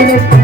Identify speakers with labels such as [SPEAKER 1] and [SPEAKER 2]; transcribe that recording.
[SPEAKER 1] দিনের